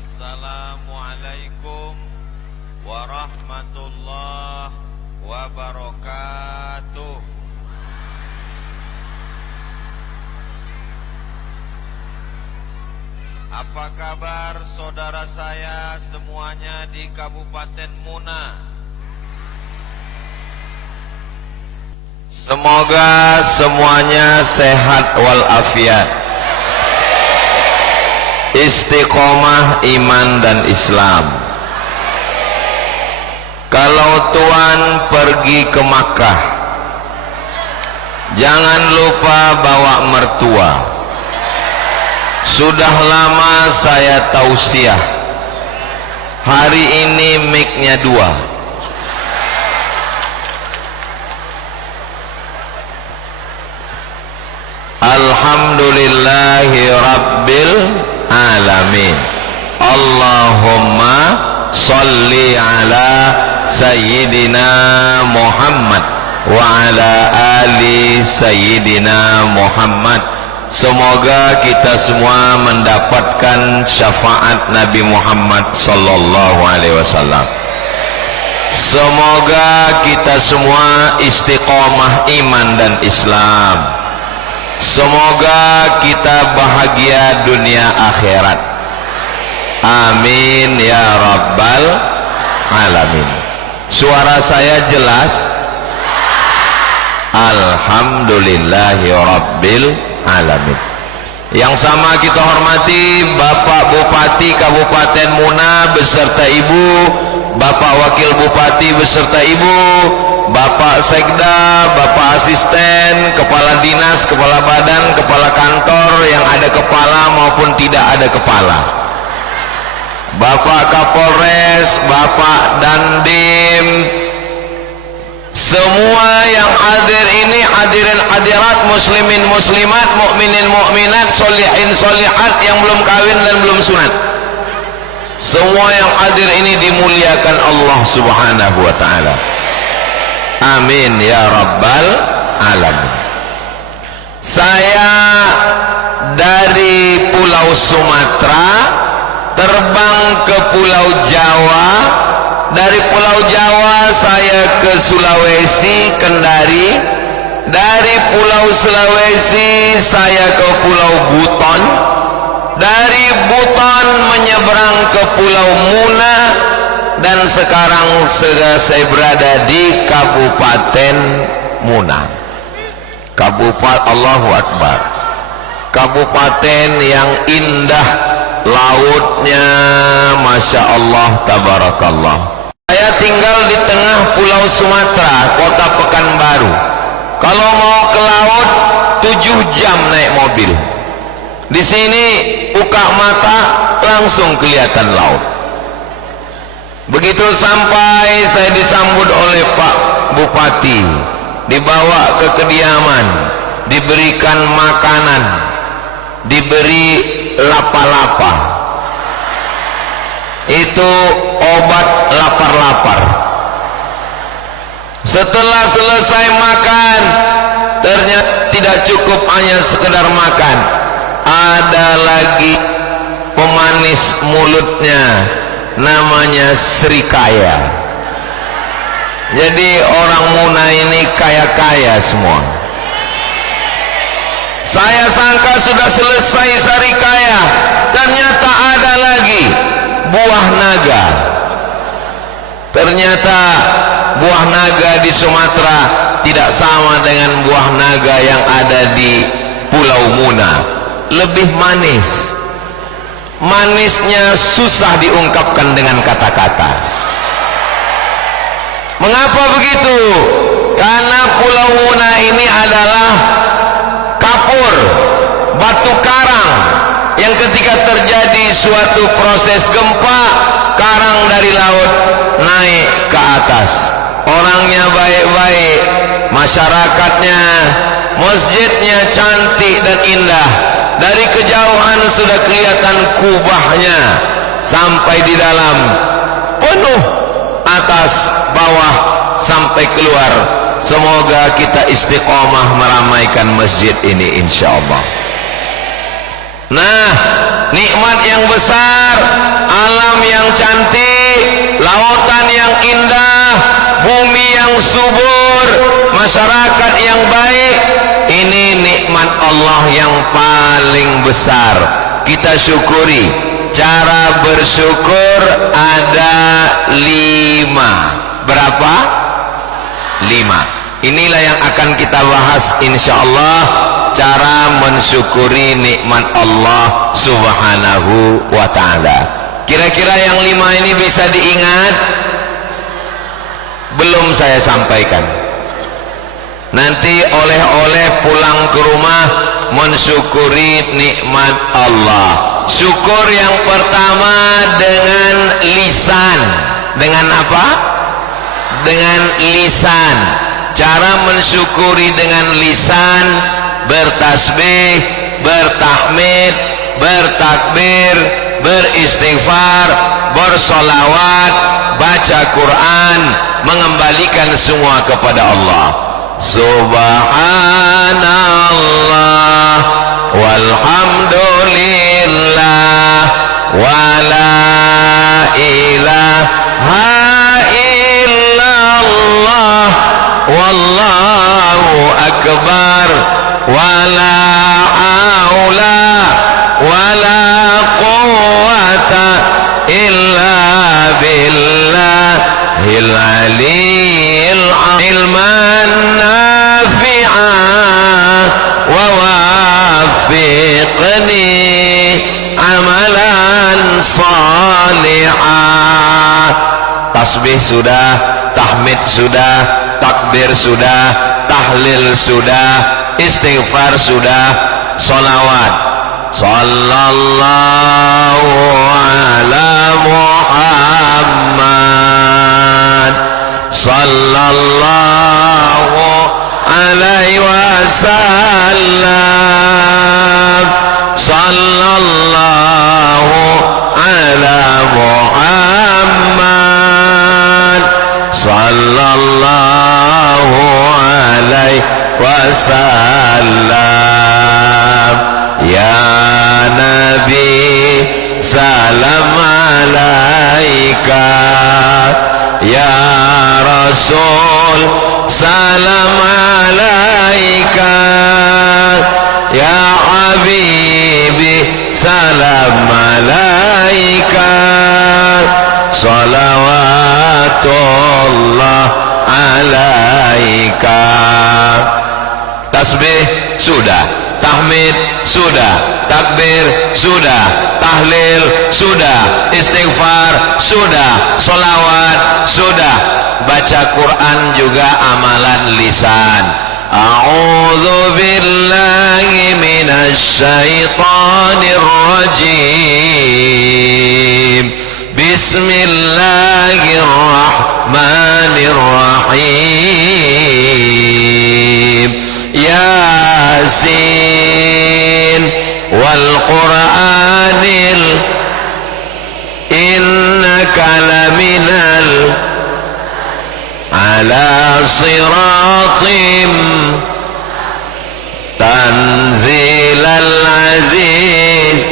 Assalamualaikum warahmatullahi wabarakatuh. Apa kabar saudara saya semuanya di Kabupaten Muna? Semoga semuanya sehat walafiat, istiqomah iman dan Islam. Kalau Tuhan pergi ke Makkah, jangan lupa bawa mertua. Sudah lama saya tausiah, hari ini mic-nya 2. Alhamdulillahi Rabbil Alamin. Allahumma salli ala Sayyidina Muhammad wa ala ali Sayyidina Muhammad. Semoga kita semua mendapatkan syafaat Nabi Muhammad sallallahu alaihi wasallam. Semoga kita semua istiqomah iman dan Islam. Semoga kita bahagia dunia akhirat. Amin ya rabbal alamin. Suara saya jelas? Alhamdulillahi rabbil alamin. Yang sama kita hormati Bapak Bupati Kabupaten Muna beserta Ibu, Bapak Wakil Bupati beserta Ibu, Bapak Sekda, Bapak Asisten, Kepala Dinas, Kepala Badan, Kepala Kantor yang ada kepala maupun tidak ada kepala, Bapak Kapolres, Bapak Dandim, semua yang hadir ini, hadirin hadirat, muslimin muslimat, mukminin mukminat, solihin solihat yang belum kawin dan belum sunat, semua yang hadir ini dimuliakan Allah subhanahu wa ta'ala. Amin ya rabbal alamin. Saya dari Pulau Sumatera terbang ke Pulau Jawa, dari Pulau Jawa saya ke Sulawesi Kendari, dari Pulau Sulawesi saya ke Pulau Buton, dari Buton menyeberang ke Pulau Muna, dan sekarang saya berada di Kabupaten Muna. Kabupaten, Allahu Akbar, kabupaten yang indah, lautnya Masya Allah tabarakallah. Saya tinggal di tengah Pulau Sumatera, kota Pekanbaru. Kalau mau ke laut 7 jam naik mobil. Di sini buka mata langsung kelihatan laut. Begitu sampai saya disambut oleh Pak Bupati, dibawa ke kediaman, diberikan makanan, diberi lapa-lapa. Itu obat lapar-lapar. Setelah selesai makan, ternyata tidak cukup hanya sekedar makan, ada lagi pemanis mulutnya, namanya Srikaya. Jadi orang Muna ini kaya-kaya semua. Saya sangka sudah selesai Srikaya, ternyata ada lagi buah naga. Ternyata buah naga di Sumatera tidak sama dengan buah naga yang ada di Pulau Muna. Lebih manis. Manisnya susah diungkapkan dengan kata-kata. Mengapa begitu? Karena Pulau Muna ini adalah kapur, batu karang, yang ketika terjadi suatu proses gempa, karang dari laut naik ke atas. Orangnya baik-baik, masyarakatnya, masjidnya cantik dan indah. Dari kejauhan sudah kelihatan kubahnya, sampai di dalam penuh, atas bawah sampai keluar. Semoga kita istiqomah meramaikan masjid ini insyaallah. Nah, nikmat yang besar, alam yang cantik, lautan yang indah, bumi yang subur, masyarakat yang baik, ini nikmat Allah yang paling besar. Kita syukuri. Cara bersyukur ada 5. Berapa? 5. Inilah yang akan kita bahas insyaallah, cara mensyukuri nikmat Allah subhanahu wa ta'ala. Kira-kira yang 5 ini bisa diingat? Belum saya sampaikan. Nanti oleh-oleh pulang ke rumah mensyukuri nikmat Allah. Syukur yang pertama dengan lisan. Dengan apa? Dengan lisan. Cara mensyukuri dengan lisan, bertasbih, bertahmid, bertakbir, beristighfar, bersolawat, baca Quran, mengembalikan semua kepada Allah. Subhanallah walhamdulillah wala ilaha illallah wallahu akbar wala haula wala quwwata illa billahil aliyil ilman nafi'an wa wafiqni amalan salihah. Tasbih sudah, tahmid sudah, takbir sudah, tahlil sudah, istighfar sudah, salawat. Sallallahu ala Muhammad sallallahu alaihi wasallam sallallahu ala Muhammad sallallahu alaihi wasallam. Ya Nabi salam alaika, ya Rasul salam alaika, ya Habibi salam alaika, salawatullah alaika. Tasbih sudah, tahmid sudah, takbir sudah, tahlil sudah, istighfar sudah, solawat sudah, baca Quran juga amalan lisan. A'udzu billahi minasy syaithanir rajim. Bismillahirrahmanirrahim. Yasin wal Qur'anil innaka laminal ala siratim tanzilal aziz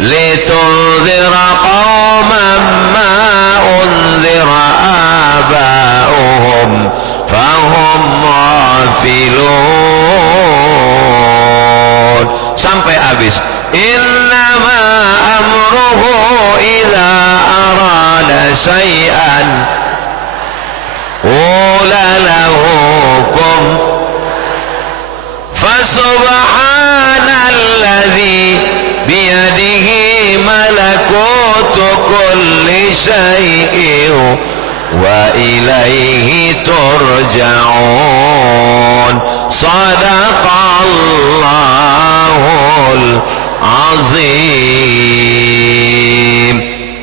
litunzira qauman ma unzira aba'uhum fahum ghafilun sampai habis. Innama amruhu idza arada syai'an qala lahu kun fasubhanalladzi biyadihi malakutu kulli syai'in wa ilaihi turja'un. Sadaqallahul azim.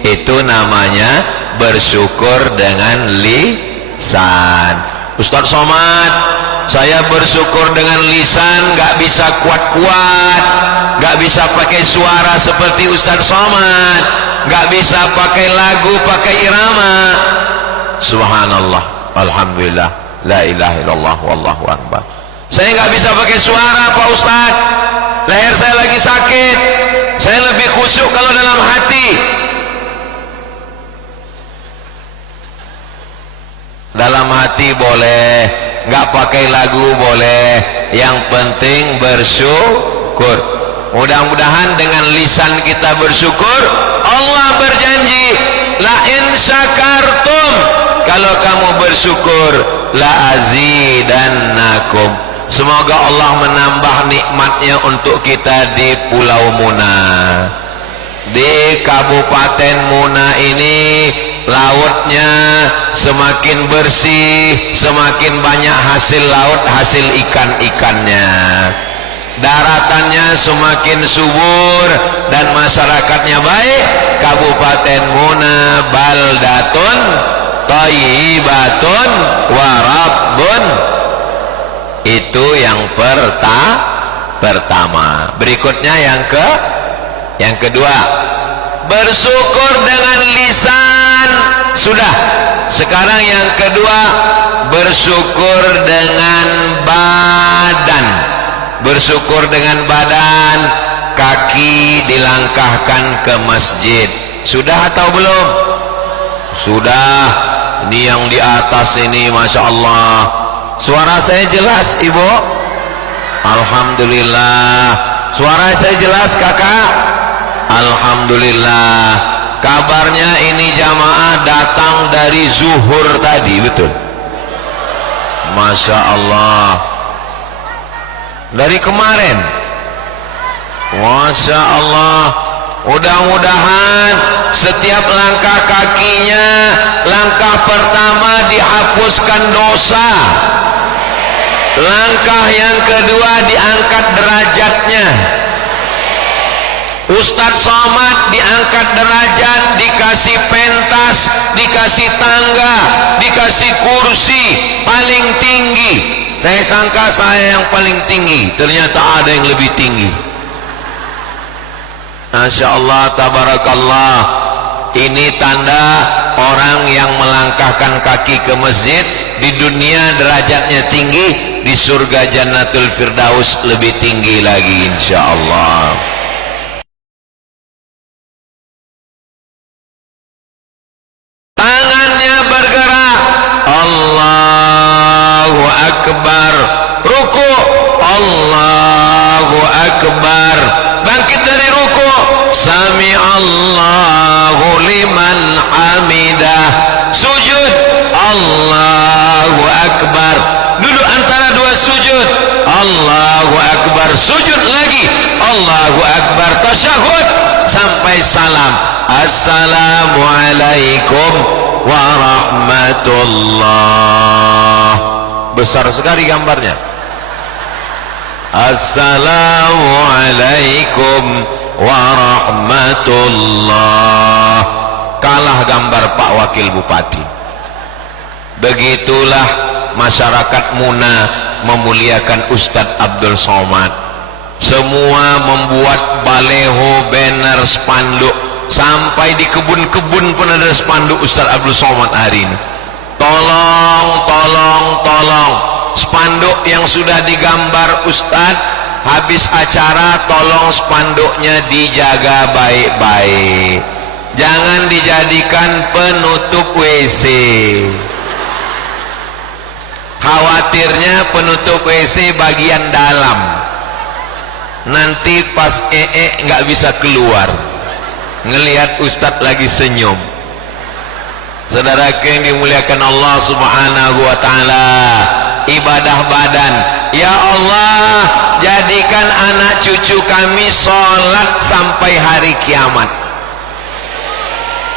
Itu namanya bersyukur dengan lisan. Ustaz Somad, saya bersyukur dengan lisan, gak bisa kuat-kuat, gak bisa pakai suara seperti Ustaz Somad, gak bisa pakai lagu, pakai irama. Subhanallah, alhamdulillah, la ilaha illallah, wallahu akbar. Saya nggak bisa pakai suara Pak Ustaz, leher saya lagi sakit. menghormati boleh, nggak pakai lagu boleh, yang penting bersyukur. Mudah-mudahan dengan lisan kita bersyukur. Allah berjanji, la in syakartum, kalau kamu bersyukur, la azidannakum, semoga Allah menambah nikmatnya untuk kita di Pulau Muna. Di Kabupaten Muna ini lautnya semakin bersih, semakin banyak hasil laut, hasil ikan-ikannya. Daratannya semakin subur dan masyarakatnya baik. Kabupaten Muna baldatun thayyibatun wa rabbun. Itu yang pertama. Berikutnya yang kedua, bersyukur dengan lisan. Sudah. Sekarang yang kedua, bersyukur dengan badan. Bersyukur dengan badan. Kaki dilangkahkan ke masjid. Sudah atau belum? Sudah. Ini yang di atas ini, Masya Allah. Suara saya jelas, Ibu? Alhamdulillah. Suara saya jelas, Kakak? Alhamdulillah. Kabarnya ini jamaah datang dari zuhur tadi, betul? Masya Allah. Dari kemarin. Masya Allah. Mudah-mudahan setiap langkah kakinya, langkah pertama dihapuskan dosa, langkah yang kedua diangkat derajatnya. Ustadz Somad diangkat derajat, dikasih pentas, dikasih tangga, dikasih kursi paling tinggi. Saya sangka saya yang paling tinggi, ternyata ada yang lebih tinggi. Masya Allah, tabarakallah. Ini tanda orang yang melangkahkan kaki ke masjid. Di dunia derajatnya tinggi, di surga Jannatul Firdaus lebih tinggi lagi, insya Allah. Tangannya bergerak, Allahu Akbar. Ruku, Allahu Akbar. Bangkit dari ruku, Sami Allahu liman hamidah. Sujud, Allahu Akbar. Duduk antara dua sujud, Allahu Akbar. Sujud lagi, Allahu Akbar. Tasyahud sampai salam, Assalamualaikum warahmatullah. Besar sekali gambarnya. Assalamualaikum warahmatullah. Kalah gambar Pak Wakil Bupati. Begitulah masyarakat Muna memuliakan Ustadz Abdul Somad. Semua membuat baleho, banner, spanduk. Sampai di kebun-kebun pun ada spanduk Ustadz Abdul Somad hari ini. Tolong, tolong, tolong. Spanduk yang sudah digambar Ustadz, habis acara tolong spanduknya dijaga baik-baik. Jangan dijadikan penutup WC. Khawatirnya penutup WC bagian dalam, nanti pas nggak bisa keluar, ngelihat Ustadz lagi senyum. Saudara yang dimuliakan Allah Subhanahu wa Ta'ala, ibadah badan, ya Allah, jadikan anak cucu kami sholat sampai hari kiamat.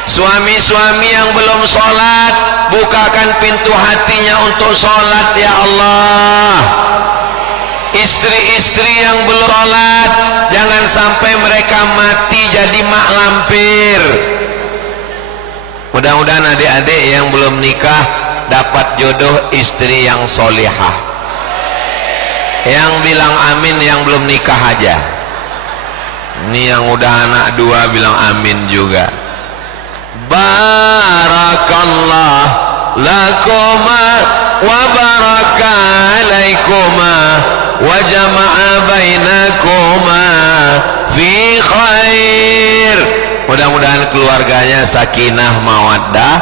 Suami-suami yang belum sholat, bukakan pintu hatinya untuk sholat, ya Allah. Istri-istri yang belum sholat, jangan sampai mereka mati jadi mak lampir. Mudah-mudahan adik-adik yang belum nikah dapat jodoh istri yang solihah. Yang bilang amin yang belum nikah aja. Ini yang udah anak dua bilang amin juga. Barakallah lakuma wa baraka alaikuma wa jama'a bainakuma fi khair. Mudah-mudahan keluarganya sakinah mawaddah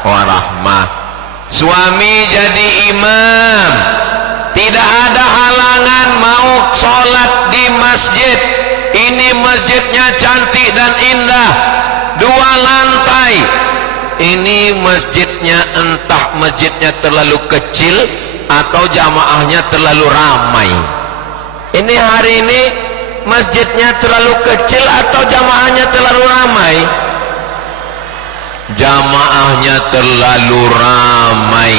warahmah. suami jadi imam, tidak ada halangan mau sholat di masjid. Ini masjidnya cantik dan indah, 2 lantai. Ini masjidnya, entah masjidnya terlalu kecil atau jamaahnya terlalu ramai. Ini hari ini masjidnya terlalu kecil atau jamaahnya terlalu ramai? Jamaahnya terlalu ramai.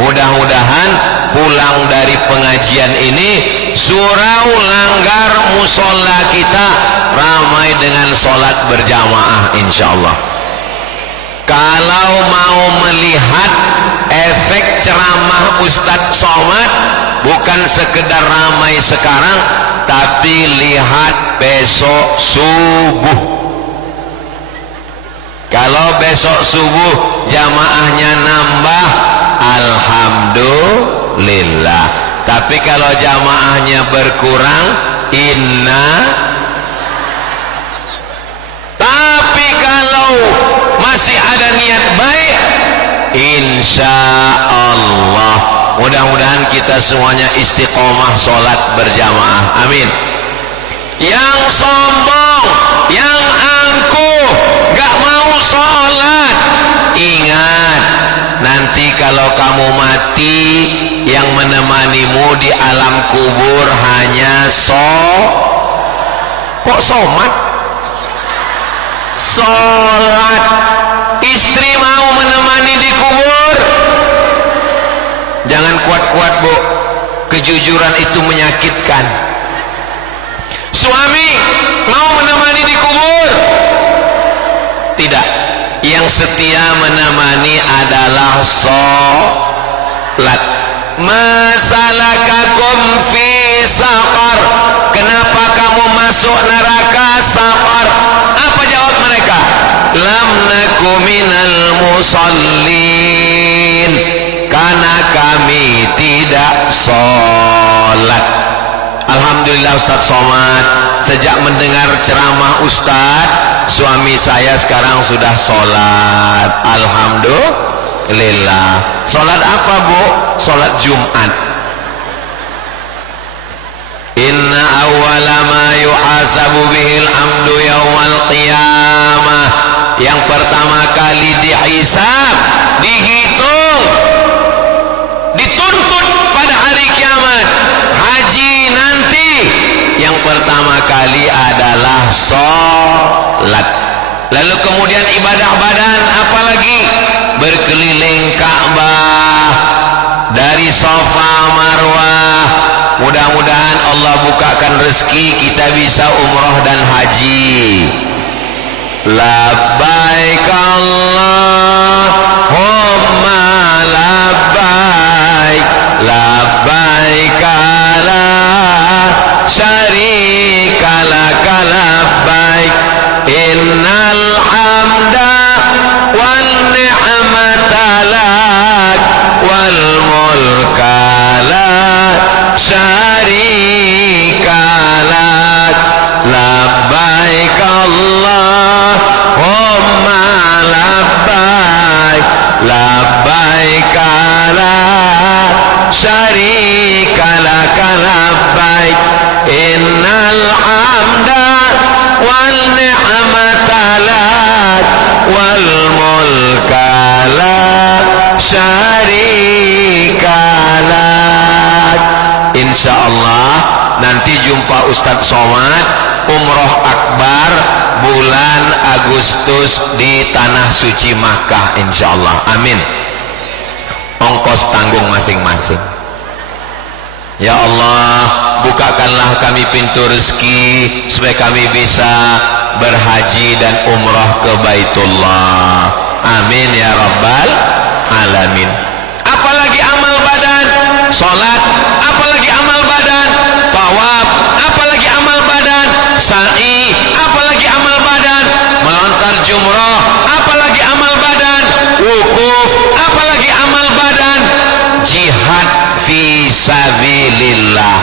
Mudah-mudahan pulang dari pengajian ini surau langgar musola kita ramai dengan sholat berjamaah insyaallah. Kalau mau melihat efek ceramah Ustadz Somad, bukan sekedar ramai sekarang, tapi lihat besok subuh. Kalau besok subuh jamaahnya nambah, alhamdulillah. Tapi kalau jamaahnya berkurang, tapi kalau masih ada niat baik, insya Allah mudah-mudahan kita semuanya istiqomah sholat berjamaah, amin. Yang sombong, yang angkuh, gak mau sholat, ingat, nanti kalau kamu mati, yang menemanimu di alam kubur hanya kok somat? Sholat. Istri mau menemani di kubur, jangan kuat-kuat bu, kejujuran itu menyakitkan. Suami mau menemani di kubur, tidak. Yang setia menemani adalah sholat. Masalakakum fi saqar, kenapa kamu masuk neraka saqar? Apa jawab mereka? Lam naku minal musallin, karena kami tidak sholat. Alhamdulillah Ustadz Somad, sejak mendengar ceramah Ustadz, suami saya sekarang sudah sholat. Alhamdulillah. Sholat apa bu? Sholat Jumat. Inna awwala ma yuhasabu bihil amdu yawmal qiyamah, yang pertama kali dihisab, dihitung, dituntut pada hari kiamat, haji nanti, yang pertama kali adalah sholat. Lalu kemudian ibadah badan, apalagi berkeliling Ka'bah, dari Safa Marwah. Mudah-mudahan Allah bukakan rezeki kita bisa umroh dan haji. Labbaik Allahumma labbaik, labbaik la syarika laka labbaik, innal hamda wal ni'mata lak wal mulka la syarika lak, labbaik Allahumma labbaik, labbaik la syarika lak labbaik, innal hamda wal ni'mata lak wal mulka la syarika lak. Insyaallah nanti jumpa Ustadz Somad umroh akbar bulan Agustus di tanah suci Makkah insyaallah, amin. Ongkos tanggung masing-masing. Ya Allah, bukakanlah kami pintu rezeki supaya kami bisa berhaji dan umrah ke Baitullah, amin ya rabbal alamin. Apalagi amal badan, sholat, apalagi amal badan, tawaf, apalagi amal badan, sa'i, apalagi amal badan, melontar jumroh, apalagi amal badan, wukuf, apalagi amal badan, jihad fisabilillah,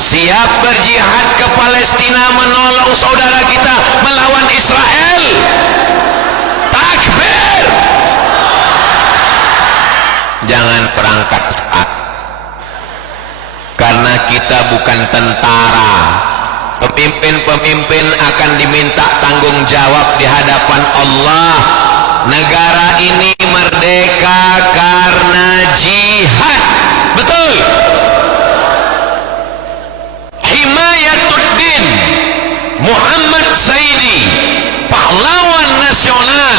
siap berjihad ke Palestina menolong saudara kita melawan Israel. Takbir. Jangan bukan tentara. Pemimpin-pemimpin akan diminta tanggung jawab di hadapan Allah. Negara ini merdeka karena jihad. Betul. Himayatuddin Muhammad Saidi, pahlawan nasional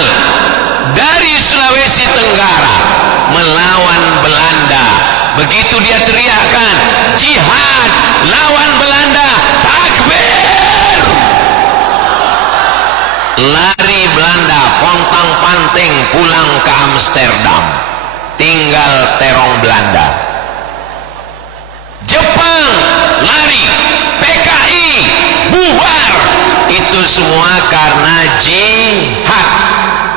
dari Sulawesi Tenggara, melawan Belanda. Begitu dia teriakkan jihad lawan Belanda, takbir, lari Belanda pontang-panting pulang ke Amsterdam, tinggal terong Belanda. Jepang lari, PKI bubar. Itu semua karena jihad.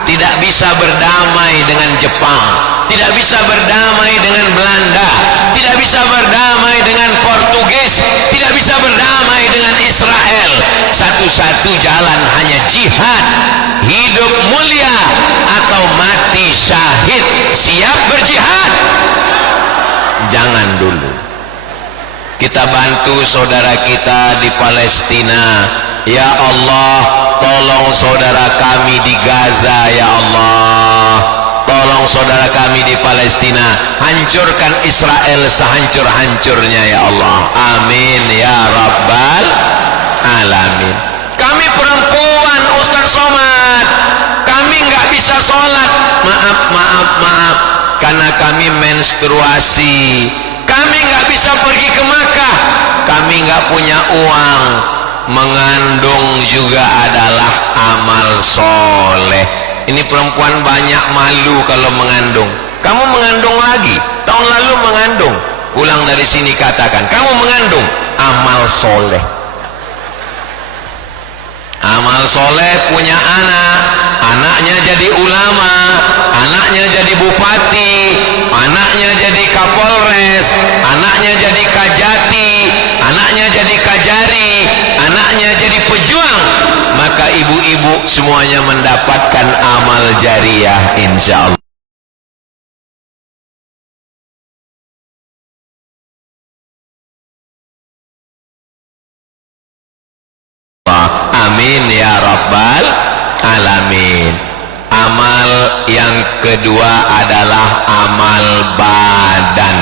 Tidak bisa berdamai dengan Jepang, tidak bisa berdamai dengan Belanda, tidak bisa berdamai dengan Portugis, tidak bisa berdamai dengan Israel. Satu-satu jalan hanya jihad. Hidup mulia atau mati syahid. Siap berjihad? Jangan dulu. Kita bantu saudara kita di Palestina. Ya Allah, tolong saudara kami di Gaza. Ya Allah, tolong saudara kami di Palestina. Hancurkan Israel sehancur-hancurnya ya Allah. Amin ya Rabbal Alamin. Kami perempuan Ustaz Somad, kami nggak bisa sholat. Maaf, karena kami menstruasi. Kami nggak bisa pergi ke Makkah, kami nggak punya uang. Mengandung juga adalah amal soleh. Ini perempuan banyak malu kalau mengandung. Kamu mengandung lagi, tahun lalu mengandung, pulang dari sini katakan kamu mengandung, amal soleh. Amal soleh punya anak, anaknya jadi ulama, anaknya jadi bupati, anaknya jadi kapolres, anaknya jadi kajati, anaknya jadi kajari, anaknya jadi pejuang. Maka ibu-ibu semuanya mendapatkan amal jariah insya Allah. Amin ya Rabbal Alamin. Amal yang kedua adalah amal badan.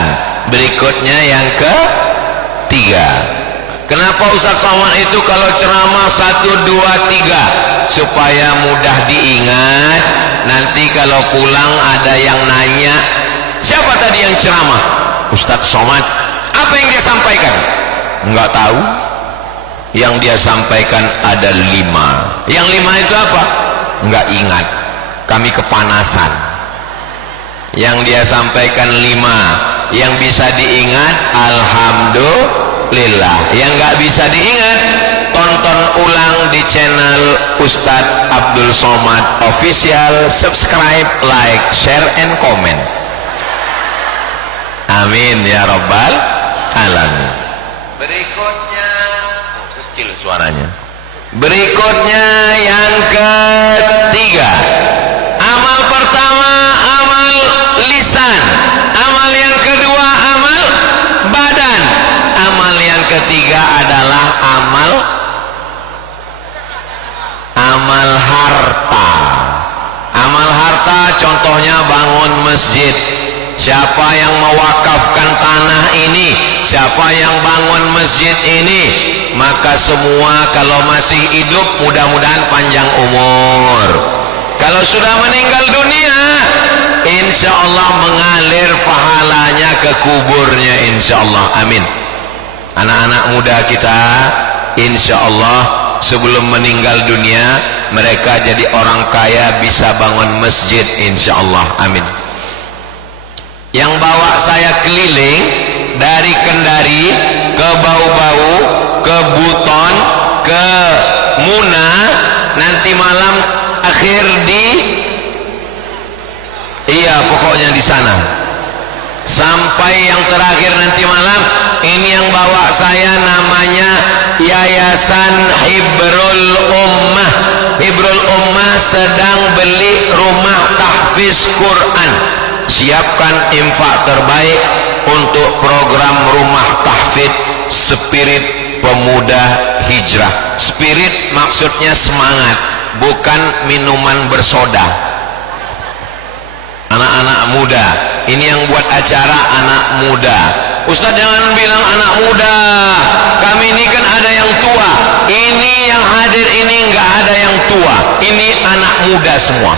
Berikutnya yang ketiga. Kenapa Ustaz Somad itu kalau ceramah 1, 2, 3 supaya mudah diingat. Nanti kalau pulang ada yang nanya, siapa tadi yang ceramah? Ustaz Somad. Apa yang dia sampaikan? Enggak tahu. Yang dia sampaikan ada 5. Yang 5 itu apa? Enggak ingat. Kami kepanasan. Yang dia sampaikan 5. Yang bisa diingat alhamdulillah. Yang enggak bisa diingat, tonton ulang di channel Ustadz Abdul Somad Official. Subscribe, like, share, and comment. Amin ya Rabbal Alamin. Berikutnya, kecil suaranya. Berikutnya yang ketiga. Amal pertama amal lisan, amal yang kedua amal badan, amal yang ketiga adalah amal harta. Amal harta contohnya bangun masjid. Siapa yang mewakafkan tanah ini, siapa yang bangun masjid ini, maka semua kalau masih hidup mudah-mudahan panjang umur. Kalau sudah meninggal dunia, insya Allah mengalir pahalanya ke kuburnya insya Allah. Amin. Anak-anak muda kita insya Allah sebelum meninggal dunia mereka jadi orang kaya, bisa bangun masjid insya Allah. Amin. Yang bawa saya keliling dari Kendari ke Bau-Bau, ke Buton, ke Muna, nanti malam akhir pokoknya di sana sampai yang terakhir nanti malam. Ini yang bawa saya namanya Yayasan Hibrul Ummah. Hibrul Ummah sedang beli rumah tahfiz Quran. Siapkan infak terbaik untuk program rumah tahfidz Spirit Pemuda Hijrah. Spirit maksudnya semangat, bukan minuman bersoda. Anak-anak muda, ini yang buat acara anak muda. Ustaz jangan bilang anak muda, kami ini kan ada yang tua. Ini yang hadir ini nggak ada yang tua, ini anak muda semua.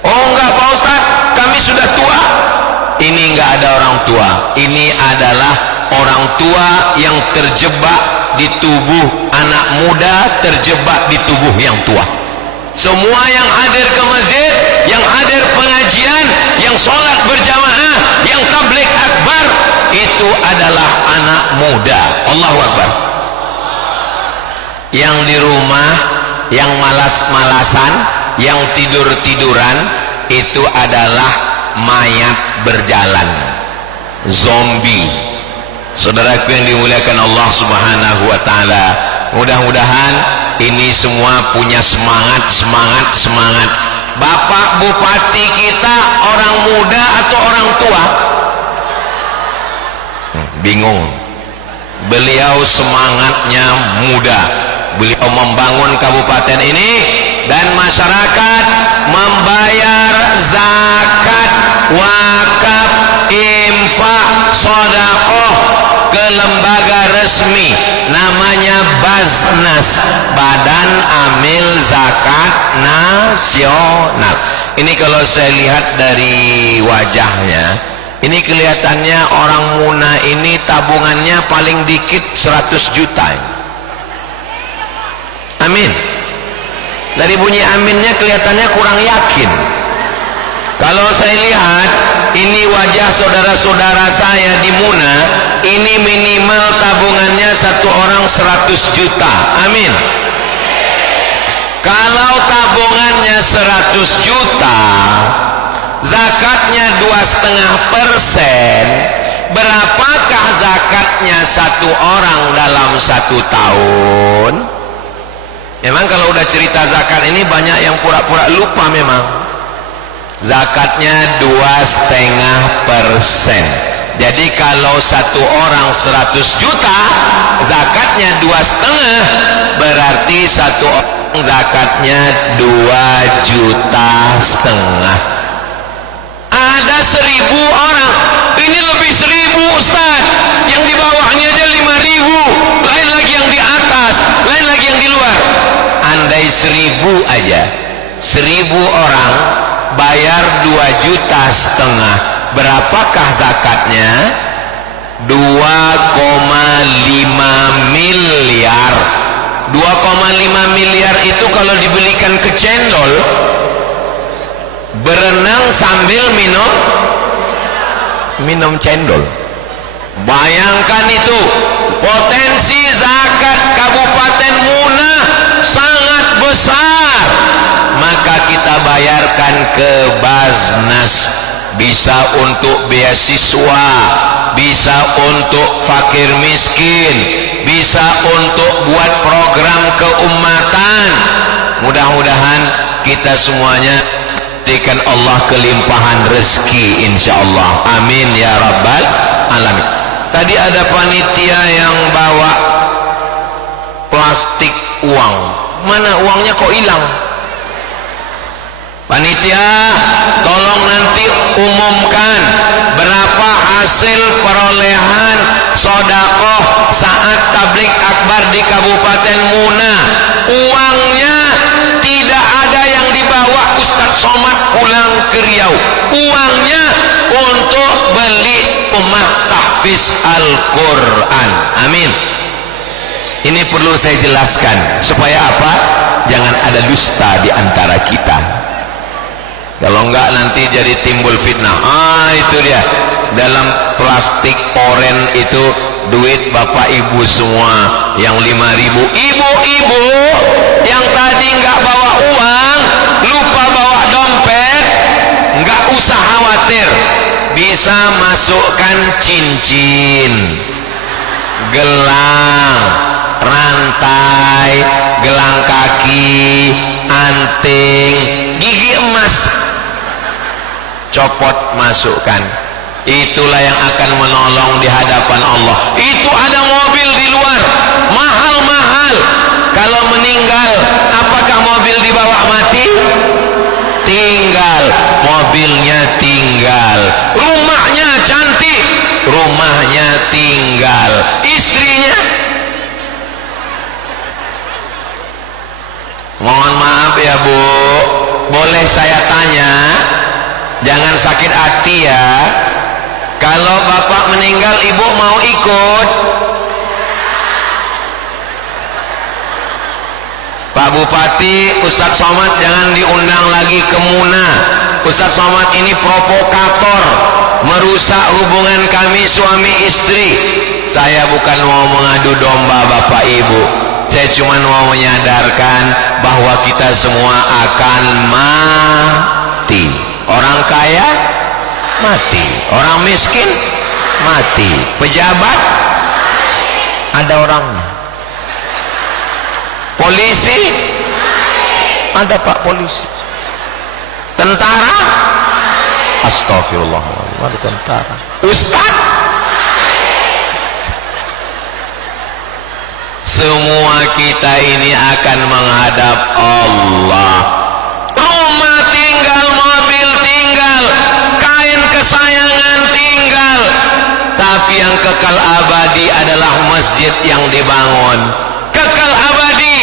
Oh enggak Pak Ustaz, kami sudah tua. Ini nggak ada orang tua, ini adalah orang tua yang terjebak di tubuh anak muda, terjebak di tubuh yang tua. Semua yang hadir ke masjid, yang hadir pengajian, yang sholat berjamaah, yang tabligh akbar, itu adalah anak muda. Allahu Akbar. Yang di rumah, yang malas-malasan, yang tidur-tiduran, itu adalah mayat berjalan, zombie. Saudaraku yang dimuliakan Allah Subhanahu wa taala, mudah-mudahan ini semua punya semangat. Bapak Bupati kita orang muda atau orang tua? Bingung. Beliau semangatnya muda. Beliau membangun kabupaten ini dan masyarakat membayar zakat, wakaf, infak, sedekah ke lembaga resmi namanya Baznas, Badan Amil Zakat Nasional. Ini kalau saya lihat dari wajahnya, ini kelihatannya orang Muna ini tabungannya paling dikit 100 juta. Amin. Dari bunyi aminnya kelihatannya kurang yakin. Kalau saya lihat ini wajah saudara-saudara saya di Muna, ini minimal tabungannya satu orang 100 juta. Amin. Kalau tabungannya 100 juta, zakatnya 2,5%, berapakah zakatnya satu orang dalam 1 tahun? Memang kalau udah cerita zakat ini banyak yang pura-pura lupa. Memang zakatnya 2,5%. Jadi kalau satu orang 100 juta, zakatnya 2,5, berarti satu orang zakatnya 2,5 juta. Ada 1.000 orang, ini lebih 1.000 Ustaz, yang di bawahnya aja 5.000, lain lagi yang di atas, lain lagi yang di luar. Andai 1.000 aja, 1.000 orang bayar 2,5 juta, berapakah zakatnya? 2,5 miliar. 2,5 miliar itu kalau dibelikan ke cendol, berenang sambil minum cendol. Bayangkan itu, potensi zakat Kabupaten Muna sangat besar. Maka kita bayarkan ke Baznas, bisa untuk beasiswa, bisa untuk fakir miskin, bisa untuk buat program keumatan. Mudah-mudahan kita semuanya diberikan Allah kelimpahan rezeki insyaallah. Amin ya rabbal alamin. Tadi ada panitia yang bawa plastik uang. Mana uangnya kok hilang? Panitia, tolong nanti umumkan berapa hasil perolehan sedekah saat tabligh akbar di Kabupaten Muna. Uangnya tidak ada yang dibawa Ustaz Somad pulang ke Riau. Uangnya untuk beli rumah tahfiz Al-Quran. Amin. Ini perlu saya jelaskan supaya apa? Jangan ada dusta di antara kita. Kalau enggak nanti jadi timbul fitnah. Itu dia, dalam plastik oren itu duit bapak ibu semua yang 5.000. Ibu-ibu yang tadi enggak bawa uang, lupa bawa dompet, enggak usah khawatir, bisa masukkan cincin, gelang, rantai, gelang kaki, anting, gigi emas, copot masukkan. itulah yang akan menolong di hadapan Allah. Itu ada mobil di luar mahal-mahal, kalau meninggal apakah mobil dibawa mati? Tinggal, mobilnya tinggal, rumahnya cantik, rumahnya tinggal, istrinya, mohon maaf ya Bu, boleh saya tanya, jangan sakit hati ya, kalau bapak meninggal ibu mau ikut? Pak Bupati, Ustadz Somad jangan diundang lagi ke Muna. Ustadz Somad ini provokator, merusak hubungan kami suami istri. Saya bukan mau mengadu domba Bapak Ibu, saya cuma mau menyadarkan bahwa kita semua akan mati. Orang kaya mati, orang miskin mati, pejabat ada orangnya, polisi ada Pak polisi, tentara astagfirullahaladzim ada tentara, ustaz, semua kita ini akan menghadap Allah. Rumah tinggal, mobil tinggal, kain kesayangan tinggal, tapi yang kekal abadi adalah masjid yang dibangun. Kekal abadi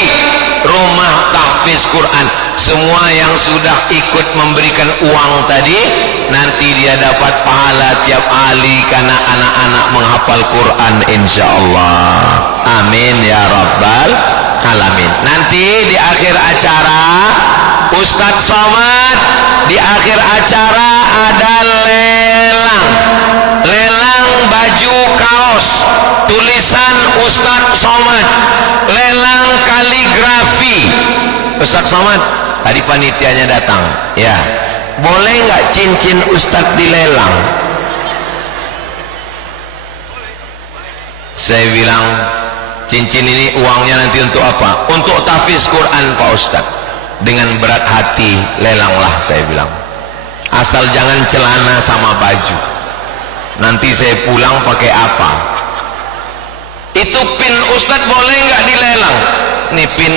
rumah tahfiz Quran. Semua yang sudah ikut memberikan uang tadi, nanti dia dapat pahala tiap hari karena anak-anak menghafal Quran insyaallah. Amin ya rabbal alamin. Nanti di akhir acara Ustadz Somad, di akhir acara ada lelang, lelang baju kaos tulisan Ustadz Somad, lelang kaligrafi. Ustadz Somad, tadi panitianya datang ya, boleh nggak cincin Ustadz dilelang? Saya bilang, cincin ini uangnya nanti untuk apa? Untuk tahfiz Quran Pak Ustadz. Dengan berat hati lelanglah, saya bilang, asal jangan celana sama baju, nanti saya pulang pakai apa? Itu pin Ustadz boleh nggak dilelang? Nih pin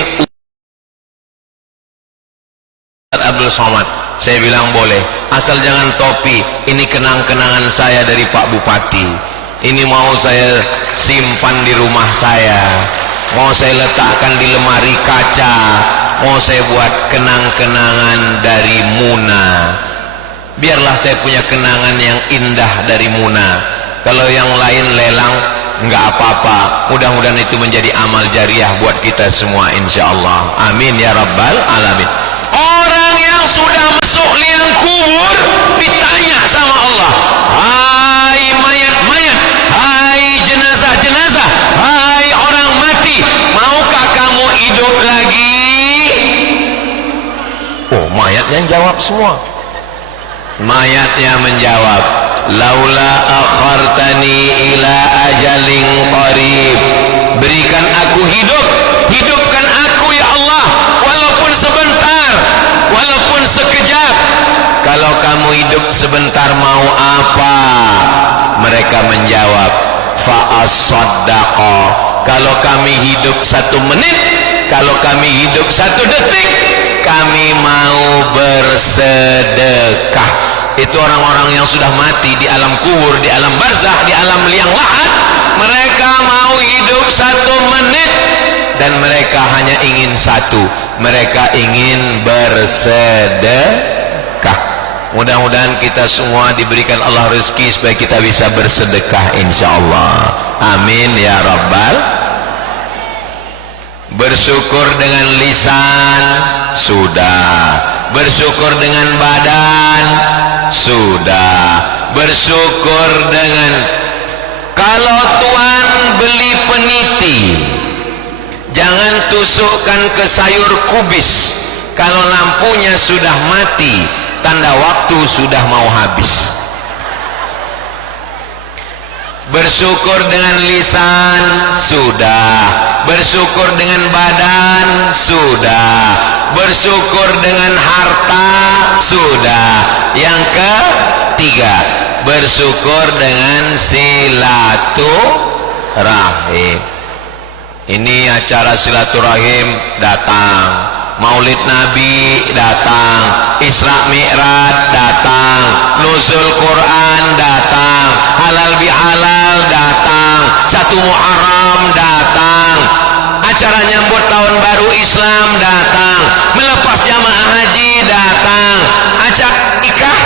Ustadz Abdul Somad. Saya bilang boleh, asal jangan topi. Ini kenang-kenangan saya dari Pak Bupati, ini mau saya simpan di rumah saya, mau saya letakkan di lemari kaca, mau saya buat kenang-kenangan dari Muna. Biarlah saya punya kenangan yang indah dari Muna. Kalau yang lain lelang nggak apa-apa, mudah-mudahan itu menjadi amal jariah buat kita semua insyaallah. Amin ya rabbal alamin. Orang yang sudah masuk liang kubur ditanya sama Allah, hai mayat-mayat, hai jenazah-jenazah, hai orang mati, maukah kamu hidup lagi? Oh, mayatnya jawab semua. Mayatnya menjawab, laula akhartani ila ajalin qarib, berikan aku hidup, hidupkan aku ya Allah, walaupun sebentar, walaupun sekejap. Kalau kamu hidup sebentar mau apa? Mereka menjawab, fa as-saddaqa, kalau kami hidup 1 menit, kalau kami hidup 1 detik, kami mau bersedekah. Itu orang-orang yang sudah mati di alam kubur, di alam barzah, di alam liang lahat. Mereka mau hidup 1 menit dan mereka hanya ingin satu, mereka ingin bersedekah. Mudah-mudahan kita semua diberikan Allah rezeki supaya kita bisa bersedekah insyaallah. Amin ya rabbal. Bersyukur dengan lisan sudah, bersyukur dengan badan sudah, bersyukur dengan, kalau Tuhan beli peniti jangan tusukkan ke sayur kubis. Kalau lampunya sudah mati, tanda waktu sudah mau habis. Bersyukur dengan lisan sudah, bersyukur dengan badan sudah, bersyukur dengan harta sudah. Yang ketiga, bersyukur dengan silaturahim. Ini acara silaturahim datang, Maulid Nabi datang, Isra Mi'raj datang, Nuzul Quran datang, Halal bihalal datang, 1 Muharram datang, acara nyambut tahun baru Islam datang, melepas jamaah haji datang, acara nikah.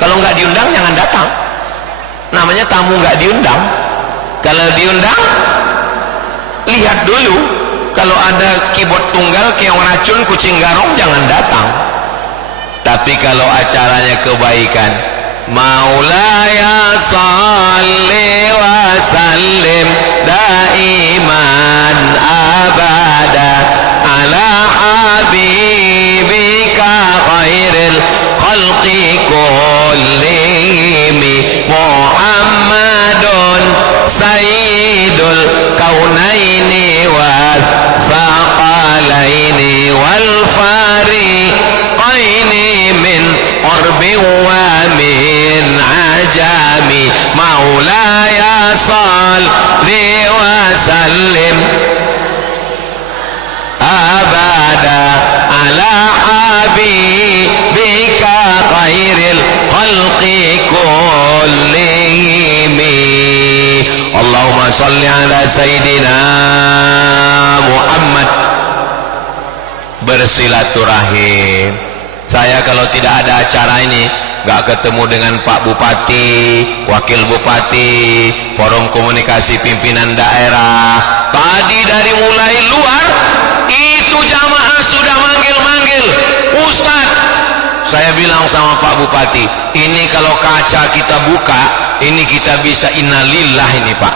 Kalau nggak diundang jangan datang, namanya tamu nggak diundang. Kalau diundang lihat dulu, kalau ada keyboard tunggal keong racun kucing garong jangan datang. Tapi kalau acaranya kebaikan, Maulaya salli wa sallim daiman abada ala habibika khairil khalqi kullihim Muhammadun sayyidul kaunaini was faqalaini wal fariqaini min urbi wa min ajami maulaya salli wa sallim abada ala habibika khairil khalqi kullihim. Allahumma salli ala sayyidina Muhammad. Bersilaturahim. Saya kalau tidak ada acara ini gak ketemu dengan Pak Bupati, Wakil Bupati, Forum Komunikasi Pimpinan Daerah. Tadi dari mulai luar itu jamaah sudah manggil-manggil, Ustadz. Saya bilang sama Pak Bupati, ini kalau kaca kita buka, ini kita bisa innalillah ini Pak.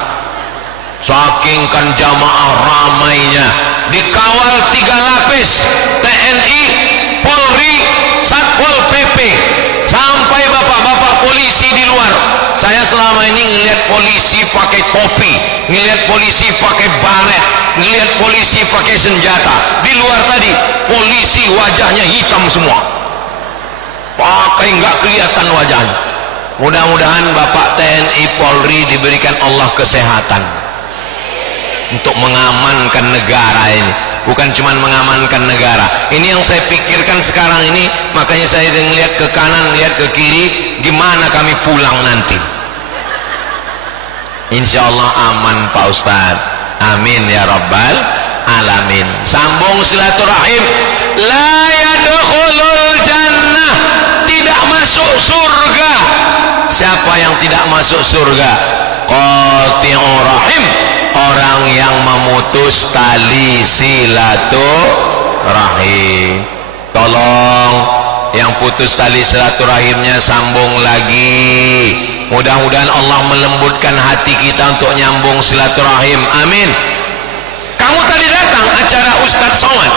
Saking kan jamaah ramainya, dikawal 3 lapis, TNI, Polri, Satpol PP, sampai bapak-bapak polisi di luar. Saya selama ini ngelihat polisi pakai topi, ngelihat polisi pakai baret, ngelihat polisi pakai senjata. Di luar tadi polisi wajahnya hitam semua, pakai nggak kelihatan wajahnya. Mudah-mudahan Bapak TNI Polri diberikan Allah kesehatan untuk mengamankan negara ini. Bukan cuma mengamankan negara ini yang saya pikirkan sekarang ini. Makanya saya lihat ke kanan, lihat ke kiri, gimana kami pulang nanti. Insya Allah aman Pak Ustadz, amin ya rabbal alamin. Sambung silaturahim. La yadkhulul jannah, tidak masuk surga. Siapa yang tidak masuk surga? Qati'ur rahim, orang yang memutus tali silaturahim. Tolong yang putus tali silaturahimnya sambung lagi. Mudah-mudahan Allah melembutkan hati kita untuk nyambung silaturahim, amin. Kamu tadi datang acara Ustadz Somad.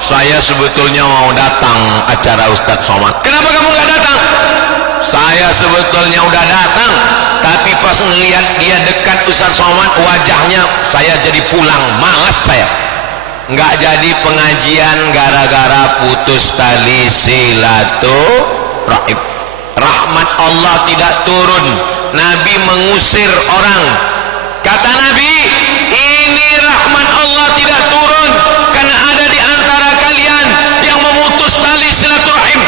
Saya sebetulnya mau datang acara Ustadz Somad. Kenapa kamu nggak datang? Saya sebetulnya udah datang, tapi pas ngelihat dia dekat Ustadz Somad, wajahnya saya jadi pulang, malas saya. Nggak jadi pengajian gara-gara putus tali silaturahim. Rahmat Allah tidak turun, Nabi mengusir orang. Kata Nabi, ini rahmat Allah tidak turun karena ada di antara kalian yang memutus tali silaturahim.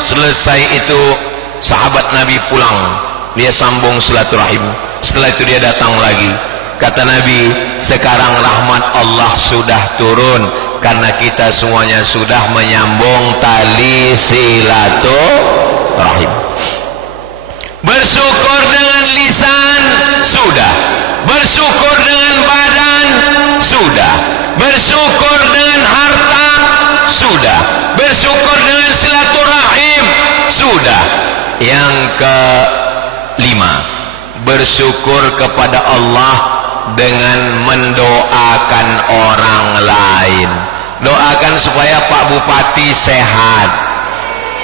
Selesai itu sahabat Nabi pulang, dia sambung silaturahim. Setelah itu dia datang lagi. Kata Nabi, sekarang rahmat Allah sudah turun karena kita semuanya sudah menyambung tali silaturahim. Bersyukur dengan lisan sudah, bersyukur dengan badan sudah, bersyukur dengan harta sudah, bersyukur dengan silaturahim sudah. Yang kelima, bersyukur kepada Allah dengan mendoakan orang lain. Doakan supaya Pak Bupati sehat,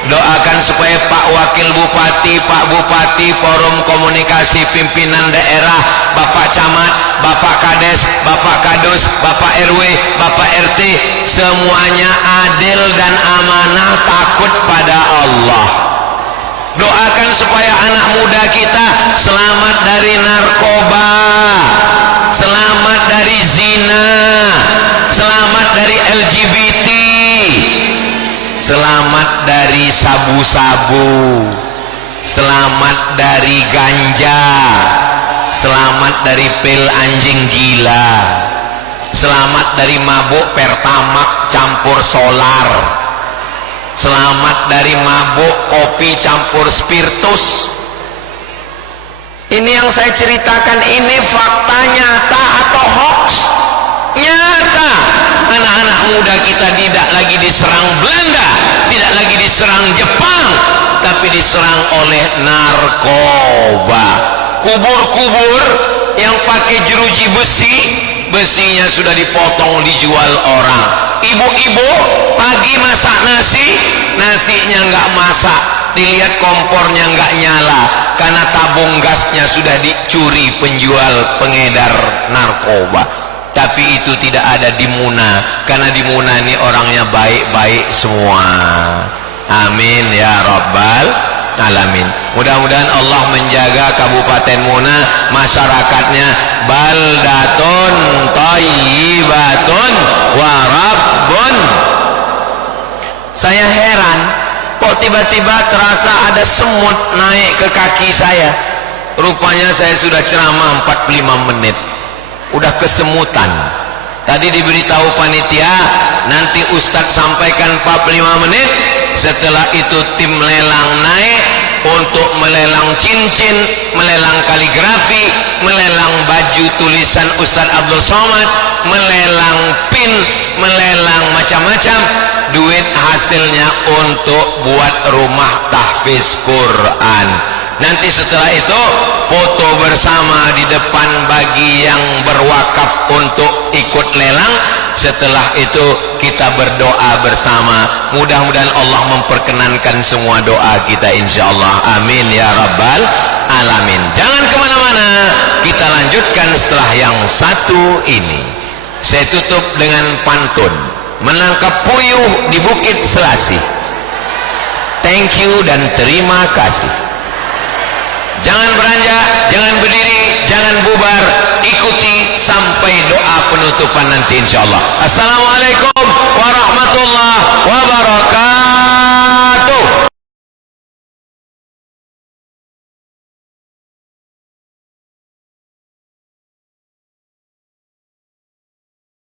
doakan supaya Pak Wakil Bupati, Pak Bupati, Forum Komunikasi Pimpinan Daerah, Bapak Camat, Bapak Kades, Bapak Kadus, Bapak RW, Bapak RT, semuanya adil dan amanah, takut pada Allah. Doakan supaya anak muda kita selamat dari narkoba, selamat dari zina, selamat dari LGBT, selamat dari sabu-sabu, selamat dari ganja, selamat dari pil anjing gila, selamat dari mabuk pertamak campur solar, selamat dari mabuk kopi campur spiritus. Ini yang saya ceritakan ini fakta nyata atau hoax? Nyata. Anak-anak muda kita tidak lagi diserang Belanda, tidak lagi diserang Jepang, tapi diserang oleh narkoba. Kubur-kubur yang pakai jeruji besi, besinya sudah dipotong dijual orang. Ibu-ibu pagi masak nasi, nasinya nggak masak, dilihat kompornya nggak nyala karena tabung gasnya sudah dicuri penjual pengedar narkoba. Tapi itu tidak ada di Muna, karena di Muna ini orangnya baik-baik semua. Amin ya rabbal alamin. Mudah-mudahan Allah menjaga Kabupaten Muna, masyarakatnya baldatun thayyibatun wa rabbun. Saya heran kok tiba-tiba terasa ada semut naik ke kaki saya. Rupanya saya sudah ceramah 45 menit, udah kesemutan. Tadi diberitahu panitia nanti Ustadz sampaikan 45 menit. Setelah itu tim lelang naik untuk melelang cincin, melelang kaligrafi, melelang baju tulisan Ustadz Abdul Somad, melelang pin, melelang macam-macam. Duit hasilnya untuk buat rumah tahfiz Quran. Nanti setelah itu foto bersama di depan bagi yang berwakaf untuk ikut lelang. Setelah itu kita berdoa bersama. Mudah-mudahan Allah memperkenankan semua doa kita insyaallah. Amin ya rabbal alamin. Jangan kemana-mana, kita lanjutkan setelah yang satu ini. Saya tutup dengan pantun. Menangkap puyuh di Bukit Selasih. Thank you dan terima kasih. Jangan beranjak, jangan berdiri, jangan bubar, ikuti sampai doa penutupan nanti insyaallah. Assalamualaikum warahmatullahi